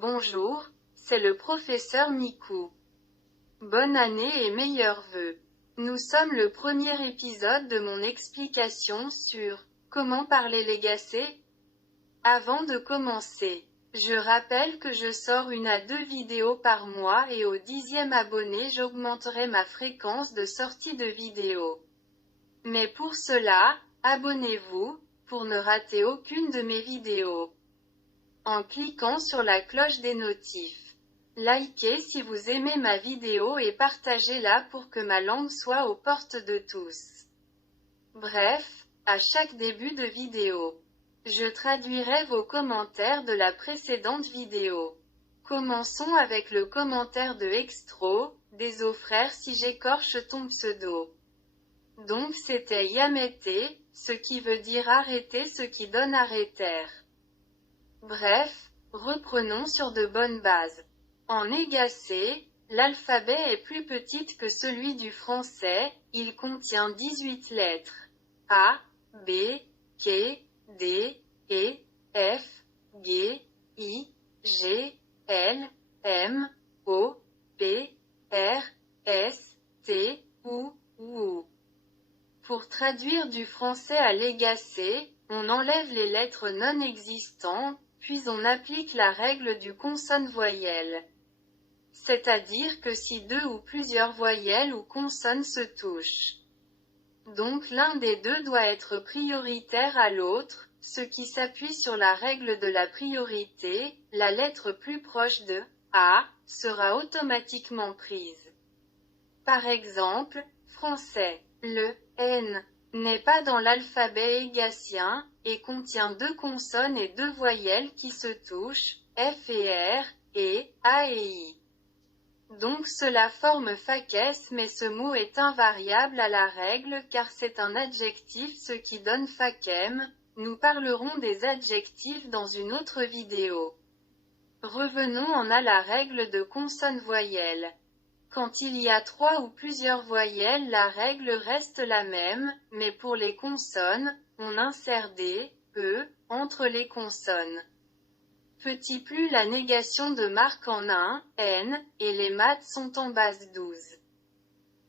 Bonjour, c'est le professeur Miku. Bonne année et meilleurs vœux. Nous sommes le premier épisode de mon explication sur comment parler légacé. Avant de commencer, je rappelle que je sors 1 à 2 vidéos par mois et au 10e abonné j'augmenterai ma fréquence de sortie de vidéos. Mais pour cela, abonnez-vous, pour ne rater aucune de mes vidéos. En cliquant sur la cloche des notifs. Likez si vous aimez ma vidéo et partagez-la pour que ma langue soit aux portes de tous. Bref, à chaque début de vidéo, je traduirai vos commentaires de la précédente vidéo. Commençons avec le commentaire de Extro, désolé frère si j'écorche ton pseudo. Donc c'était Yamete, ce qui veut dire arrêter, ce qui donne arrêter. Bref, reprenons sur de bonnes bases. En égacé, l'alphabet est plus petit que celui du français, il contient 18 lettres. A, B, K, D, E, F, G, I, G, L, M, O, P, R, S, T, U, W. Pour traduire du français à l'égacé, on enlève les lettres non existantes, puis on applique la règle du consonne-voyelle. C'est-à-dire que si 2 ou plusieurs voyelles ou consonnes se touchent, donc l'un des deux doit être prioritaire à l'autre, ce qui s'appuie sur la règle de la priorité, la lettre plus proche de A sera automatiquement prise. Par exemple, français. Le N n'est pas dans l'alphabet égacien, et contient 2 consonnes et 2 voyelles qui se touchent, F et R, et A et I. Donc cela forme faquès mais ce mot est invariable à la règle car c'est un adjectif ce qui donne facem. Nous parlerons des adjectifs dans une autre vidéo. Revenons à la règle de consonne-voyelle. Quand il y a 3 ou plusieurs voyelles la règle reste la même, mais pour les consonnes, on insère des E entre les consonnes. Petit plus la négation de marque en 1, N, et les maths sont en base 12.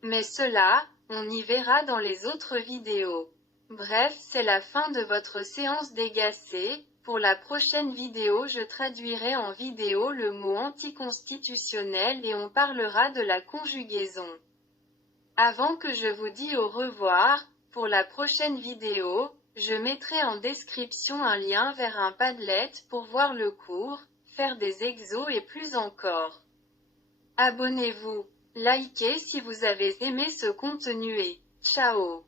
Mais cela, on y verra dans les autres vidéos. Bref, c'est la fin de votre séance d'égacé. Pour la prochaine vidéo je traduirai en vidéo le mot anticonstitutionnel et on parlera de la conjugaison. Avant que je vous dise au revoir, pour la prochaine vidéo, je mettrai en description un lien vers un Padlet pour voir le cours, faire des exos et plus encore. Abonnez-vous, likez si vous avez aimé ce contenu et ciao.